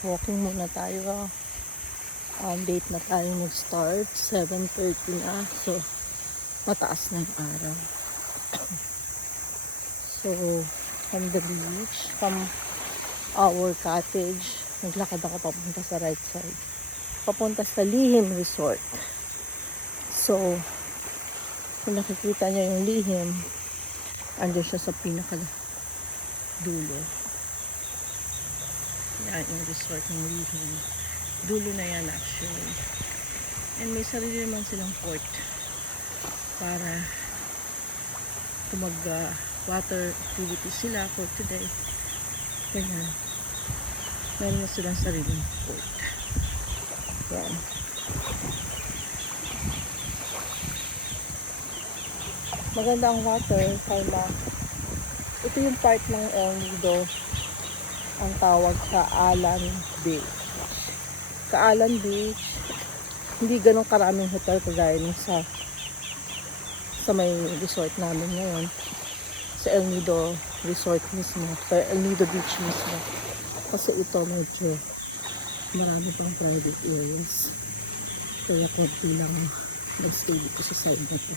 Walking muna tayo. Late na tayo mag-start. 7:30 na. So, mataas na yung araw. So, from the beach, from our cottage, naglakad ako papunta sa right side. Papunta sa Lihim Resort. So, kung nakikita niya yung Lihim, andun siya sa pinaka-dulo. Yan yung resort ng Lihim. Dulo na yan actually. And may sarili naman silang port para water activity sila for today. Ganyan. Meron na silang sariling port. Yan. Maganda ang water. Kaya ito yung part ng El Nido. Ang tawag sa Alan Beach. Sa Alan Beach, hindi ganun karaming hotel kagaya nung sa may resort namin ngayon. Sa El Nido Resort mismo. Sa El Nido Beach mismo. Kasi ito medyo marami pang private areas. Kaya konti lang na stay dito sa side na ito.